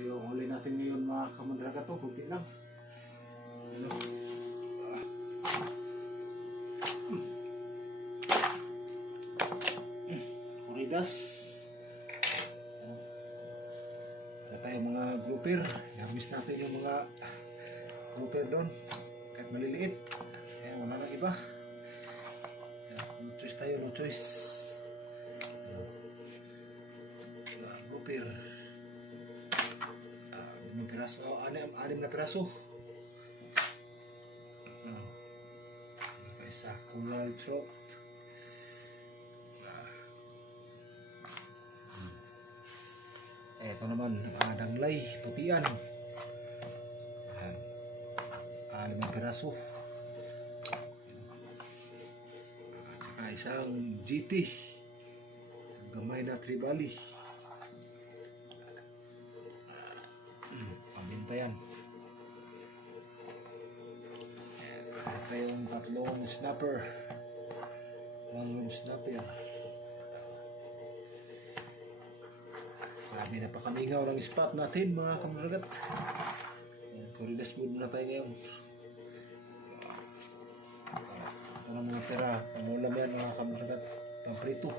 yung huli natin ngayon mga kamandraga to, kunti lang. Ano? Puridas. Ano? Tayong mga grouper. I-harvest natin yung mga grouper doon. Kahit maliliit. Kaya wala nang iba. Kaya, No choice tayo, no choice. Ah, Grouper. Limang piraso, oh, anim, anim na piraso. Pa isa, coral. Hmm. Eto naman, ah, danglay, putian. Ayan. Ah, limang piraso. At saka isang GT. Gamay na tribali. Pambinta yan. Ito yung tatlong snapper. Mangrove snapper. Grabe na pakamingaw ng spot natin mga kamaragat. Corridas mood na tayo ngayon. Ito na mga pera. Pangulam yan mga kamaragat. Pamprito.